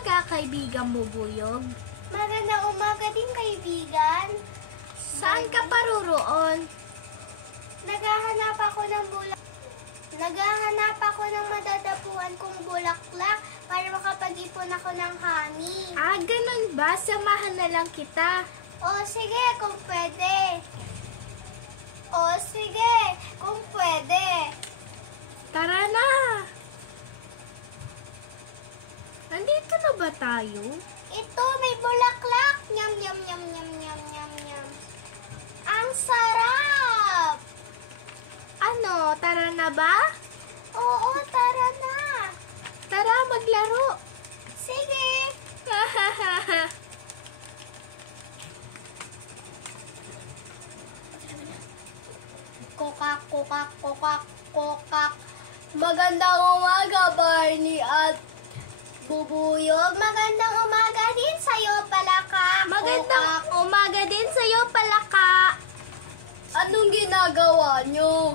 umaga, kaibigan Bubuyog. Magandang umaga din, kaibigan. Saan ka paroroon? Naghahanap ako ng madadapuan kong bulaklak para makapag-ipon ako ng honey. Ah, ganun ba? Samahan na lang kita. O sige, kung pwede. Tara na! Nandito na ba tayo? Ito, may bulaklak. Nyam, nyam, nyam, nyam, nyam, nyam, nyam. Ang sarap! Ano, tara na ba? Oo, tara na. Tara, maglaro! Sige. Kokak, kokak, kokak, kokak. Magandang umaga, Barney at Bubuyog. Magandang umaga din sa'yo, Palaka. Magandang umaga din sa'yo, Palaka! Anong ginagawa nyo?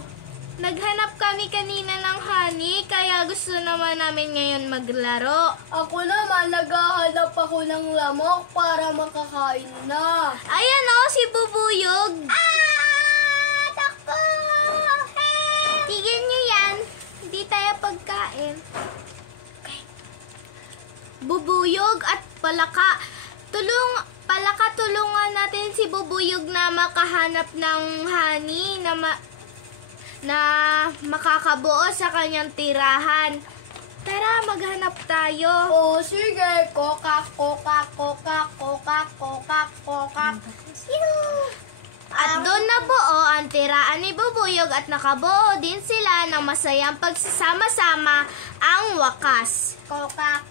Naghanap kami kanina ng honey, kaya gusto naman namin ngayon maglaro. Ako naman, naghahanap ako ng lamok para makakain na. Ayan o, si Bubuyog. Takbo! Help! Tigil niyo yan. Hindi tayo pagkain. Okay. Bubuyog at Palaka. Tulungan natin si Bubuyog na makahanap ng honey na makakabuo sa kanyang tirahan. Tara, maghanap tayo. O sige, kokak, kokak, kokak, kokak, kokak, kokak. At doon nabuo ang tiraan ni Bubuyog at nakabuo din sila ng masayang pagsasama-sama ang wakas. Kokak.